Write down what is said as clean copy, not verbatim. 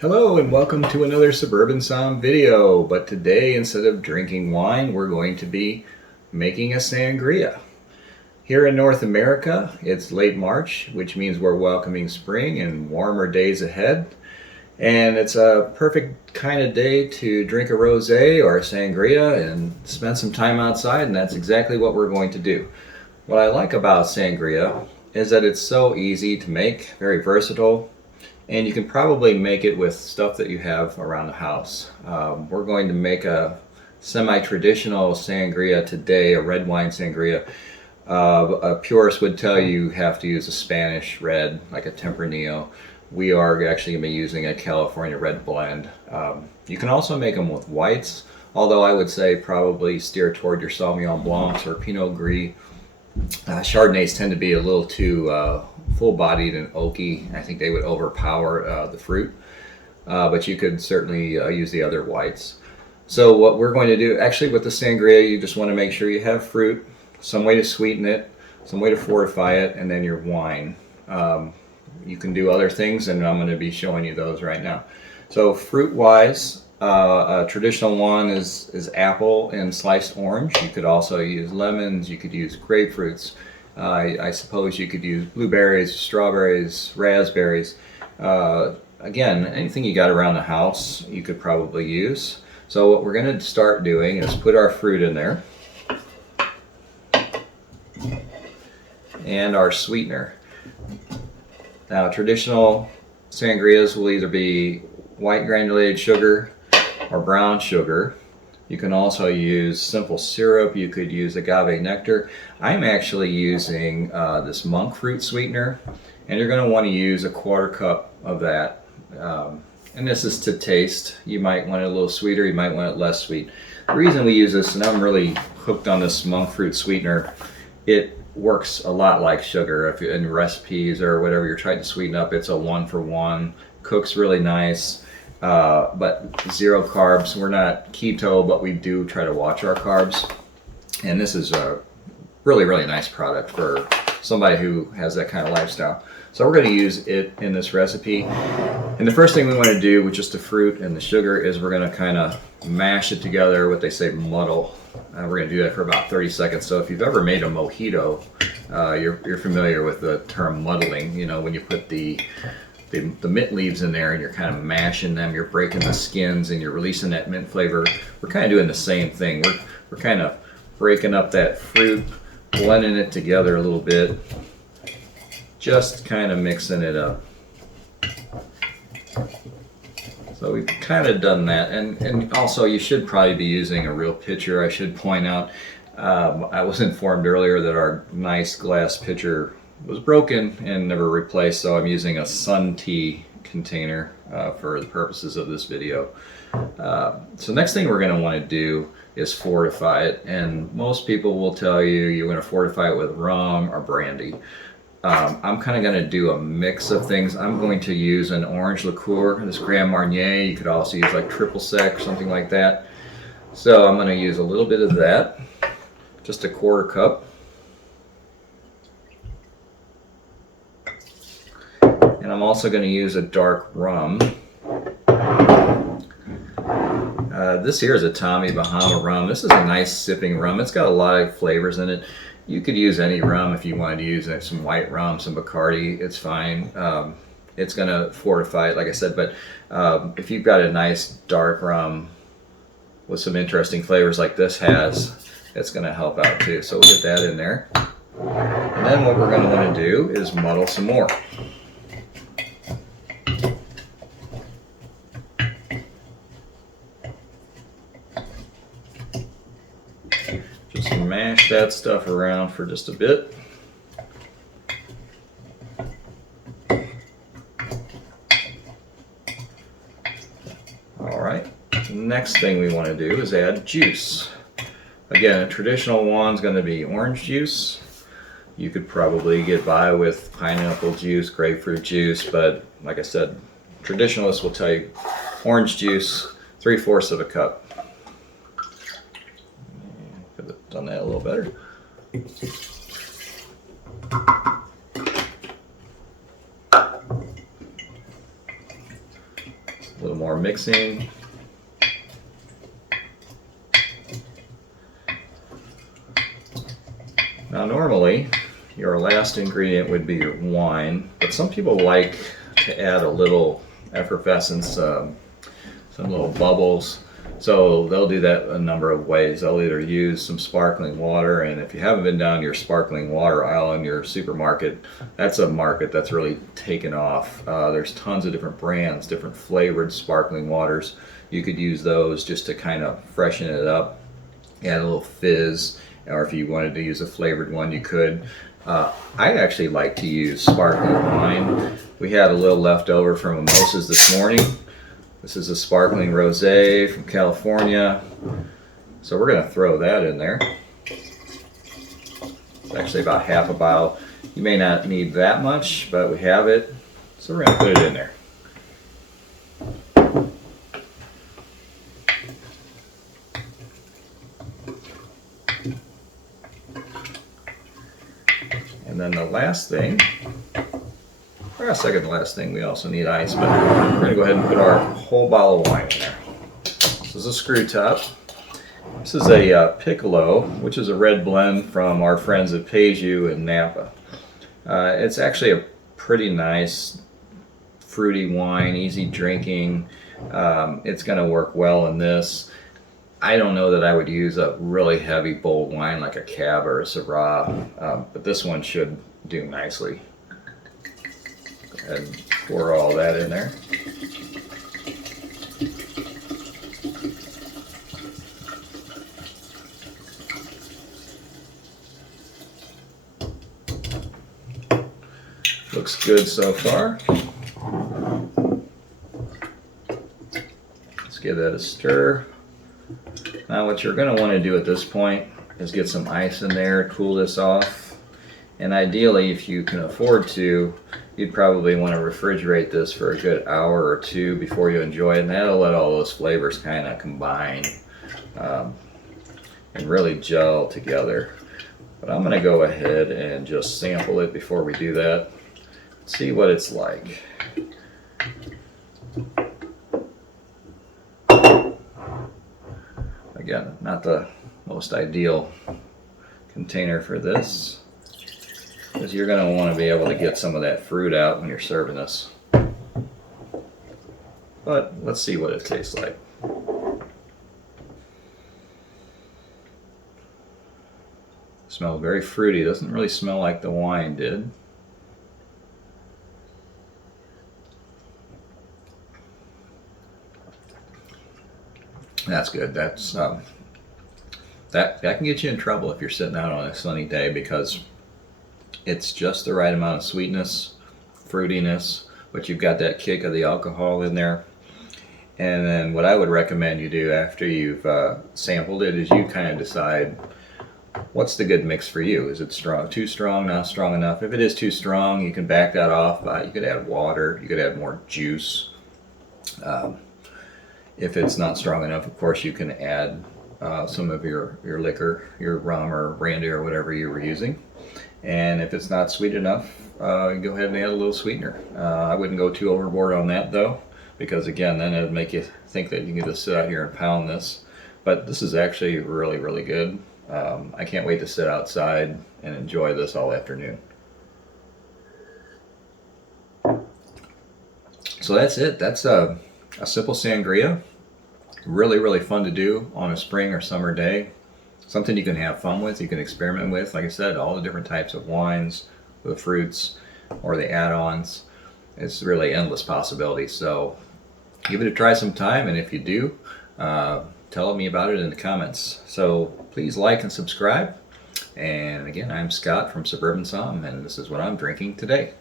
Hello and welcome to another Suburban Sound video, but today instead of drinking wine we're going to be making a sangria. Here in North America it's late March, which means we're welcoming spring and warmer days ahead, and it's a perfect kind of day to drink a rosé or a sangria and spend some time outside, and that's exactly what we're going to do. What I like about sangria is that it's so easy to make, very versatile. And you can probably make it with stuff that you have around the house. We're going to make a semi-traditional sangria today, a red wine sangria. A purist would tell you have to use a Spanish red, like a Tempranillo. We are actually going to be using a California red blend. You can also make them with whites, although I would say probably steer toward your Sauvignon Blancs or Pinot Gris. Chardonnays tend to be a little too full-bodied and oaky. I think they would overpower the fruit, but you could certainly use the other whites. So what we're going to do, actually with the sangria, you just want to make sure you have fruit, some way to sweeten it, some way to fortify it, and then your wine. You can do other things, and I'm going to be showing you those right now. So fruit-wise, a traditional one is apple and sliced orange. You could also use lemons, you could use grapefruits. I suppose you could use blueberries, strawberries, raspberries. Again, anything you got around the house you could probably use. So what we're going to start doing is put our fruit in there and our sweetener. Now traditional sangrias will either be white granulated sugar or brown sugar. You can also use simple syrup. You could use agave nectar. I'm actually using this monk fruit sweetener, and you're going to want to use a 1/4 cup of that. And this is to taste. You might want it a little sweeter, you might want it less sweet. The reason we use this, and I'm really hooked on this monk fruit sweetener, it works a lot like sugar. If you're in recipes or whatever you're trying to sweeten up, it's a 1-for-1, cooks really nice. But 0 carbs. We're not keto, but we do try to watch our carbs. And this is a really, really nice product for somebody who has that kind of lifestyle. So we're going to use it in this recipe. And the first thing we want to do with just the fruit and the sugar is we're going to kind of mash it together, what they say muddle. We're going to do that for about 30 seconds. So if you've ever made a mojito, you're familiar with the term muddling. You know, when you put the mint leaves in there and you're kind of mashing them, you're breaking the skins and you're releasing that mint flavor. We're kind of doing the same thing. We're kind of breaking up that fruit, blending it together a little bit, just kind of mixing it up. So we've kind of done that, and also you should probably be using a real pitcher. I should point out, I was informed earlier that our nice glass pitcher was broken and never replaced, so I'm using a Sun Tea container for the purposes of this video. So next thing we're going to want to do is fortify it, and most people will tell you you're going to fortify it with rum or brandy. I'm kind of going to do a mix of things. I'm going to use an orange liqueur, this Grand Marnier. You could also use like triple sec or something like that. So I'm going to use a little bit of that, just a 1/4 cup. And I'm also going to use a dark rum. This here is a Tommy Bahama rum. This is a nice sipping rum. It's got a lot of flavors in it. You could use any rum if you wanted to use some white rum, some Bacardi, it's fine. It's going to fortify it, like I said, but if you've got a nice dark rum with some interesting flavors like this has, it's going to help out too. So we'll get that in there. And then what we're going to want to do is muddle some more. Just mash that stuff around for just a bit. All right, next thing we want to do is add juice. Again, a traditional one's going to be orange juice. You could probably get by with pineapple juice, grapefruit juice, but like I said, traditionalists will tell you orange juice, 3/4 of a cup. Could have done that a little better. A little more mixing. Now normally your last ingredient would be your wine, but some people like to add a little effervescence, some little bubbles. So they'll do that a number of ways. They'll either use some sparkling water, and if you haven't been down your sparkling water aisle in your supermarket, that's a market that's really taken off. There's tons of different brands, different flavored sparkling waters. You could use those just to kind of freshen it up, add a little fizz, or if you wanted to use a flavored one, you could. I actually like to use sparkling wine. We had a little left over from mimosas this morning. This is a sparkling rosé from California. So we're going to throw that in there. It's actually about half a bottle. You may not need that much, but we have it. So we're going to put it in there. And then the last thing, or second to last thing, we also need ice, but we're going to go ahead and put our whole bottle of wine in there. This is a screw top. This is a Piccolo, which is a red blend from our friends at Peju in Napa. It's actually a pretty nice fruity wine, easy drinking. It's going to work well in this. I don't know that I would use a really heavy bold wine like a Cab or a Syrah, but this one should do nicely. Go ahead and pour all that in there. Looks good so far. Let's give that a stir. Now what you're going to want to do at this point is get some ice in there, cool this off, and ideally, if you can afford to, you'd probably want to refrigerate this for a good hour or two before you enjoy it, and that'll let all those flavors kind of combine and really gel together. But I'm going to go ahead and just sample it before we do that. See what it's like. Again, not the most ideal container for this, because you're going to want to be able to get some of that fruit out when you're serving this. But let's see what it tastes like. It smells very fruity. It doesn't really smell like the wine did. That's good. That's that can get you in trouble if you're sitting out on a sunny day, because it's just the right amount of sweetness, fruitiness, but you've got that kick of the alcohol in there. And then what I would recommend you do after you've sampled it is you kind of decide what's the good mix for you. Is it strong, too strong, not strong enough? If it is too strong, you can back that off. You could add water. You could add more juice. If it's not strong enough, of course, you can add some of your liquor, your rum or brandy or whatever you were using. And if it's not sweet enough, go ahead and add a little sweetener. I wouldn't go too overboard on that though, because again, then it would make you think that you can just sit out here and pound this. But this is actually really, really good. I can't wait to sit outside and enjoy this all afternoon. So that's it. That's a simple sangria. Really, really fun to do on a spring or summer day. Something you can have fun with, you can experiment with. Like I said, all the different types of wines, the fruits, or the add-ons. It's really endless possibilities. So give it a try sometime, and if you do, tell me about it in the comments. So please like and subscribe. And again, I'm Scott from Suburban Som, and this is what I'm drinking today.